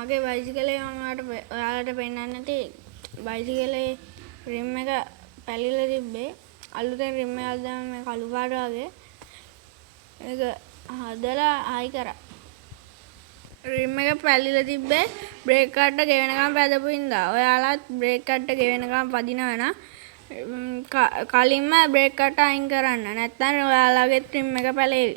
මගේ බයිසිකලේ ඔයාලට පෙන්වන්න නැති බයිසිකලේ රිම් එක පැලිලා තිබ්බේ. අලුතෙන් රිම් එකක් දාම මේ කළු පාට වගේ. ඒක හදලා ආයි කරා. රිම් එක පැලිලා තිබ්බේ බ්‍රේක් කට්ට ගෙවෙනකම් පැදපු හින්දා. ඔයාලත් බ්‍රේක් කට්ට ගෙවෙනකම් පදිනවා නම් කලින්ම බ්‍රේක් කට්ට අයින් කරන්න. නැත්නම් ඔයාලගේ රිම් එක පැලේවි.